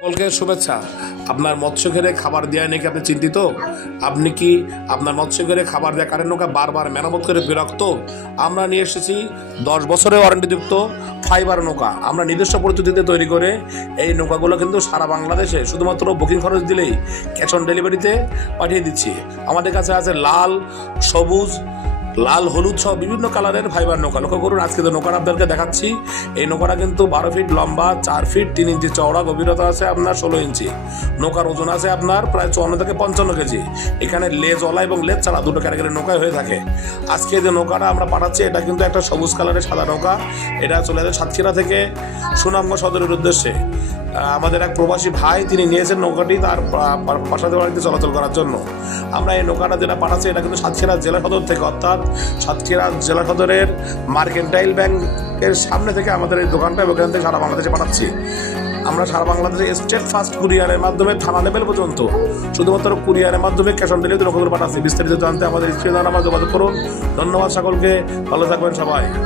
সকলকে শুভেচ্ছা। আপনার মৎস্য ঘেরে খাবার দেওয়া নাকি আপনি চিন্তিত? আপনি কি আপনার মৎস্য ঘেরে খাবার দেওয়া কারেন্ট নৌকা বারবার মেরামত করে বিরক্ত? আমরা নিয়ে এসেছি দশ বছরের ওয়ারেন্টিযুক্ত ফাইবার নৌকা। আমরা নিজস্ব পরিস্থিতিতে তৈরি করে এই নৌকাগুলো কিন্তু সারা বাংলাদেশে শুধুমাত্র বুকিং খরচ দিলেই ক্যাশ অন ডেলিভারিতে পাঠিয়ে দিচ্ছি। আমাদের কাছে আছে লাল, সবুজ লাল, হলুদ সহ বিভিন্ন কালারের ফাইবার নৌকা। লক্ষ্য করুন, আজকে যে নৌকাটা আপনাদেরকে দেখাচ্ছি। এই নৌকাটা কিন্তু বারো ফিট লম্বা, চার ফিট তিন ইঞ্চি চওড়া, গভীরতা আছে আপনার ষোলো ইঞ্চি। নৌকার ওজন আছে আপনার প্রায় চুয়ান্ন থেকে পঞ্চান্ন কেজি। এখানে লেজ ওলা এবং লেজ ছাড়া দুটো ক্যাটাগরির নৌকায় হয়ে থাকে। আজকে যে নৌকাটা আমরা পাঠাচ্ছি, এটা কিন্তু একটা সবুজ কালারের সাদা নৌকা। এটা চলে যাচ্ছে সাতক্ষীরা থেকে সুনামগঞ্জ সদরের উদ্দেশ্যে। আমাদের এক প্রবাসী ভাই, তিনি নিয়েছেন নৌকাটি তার পাশাতে বাড়িতে চলাচল করার জন্য। আমরা এই নৌকাটা যেটা পাঠাচ্ছি, এটা কিন্তু সাতক্ষীরা জেলা সদর থেকে, অর্থাৎ সাতক্ষীরা জেলা সদরের মার্কেন্টাইল ব্যাংকের সামনে থেকে আমাদের এই দোকানটা এবং থেকে সারা বাংলাদেশে পাঠাচ্ছি। আমরা সারা বাংলাদেশে স্টেট ফার্স্ট কুরিয়ারের মাধ্যমে থানা লেভেল পর্যন্ত, শুধুমাত্র কুরিয়ারের মাধ্যমে ক্যাশ অন ডেলিভারি নৌকাগুলো পাঠাচ্ছি। বিস্তারিত জানতে আমাদের স্ক্রিনে আমার যোগাযোগ করুন। ধন্যবাদ সকলকে, ভালো থাকবেন সবাই।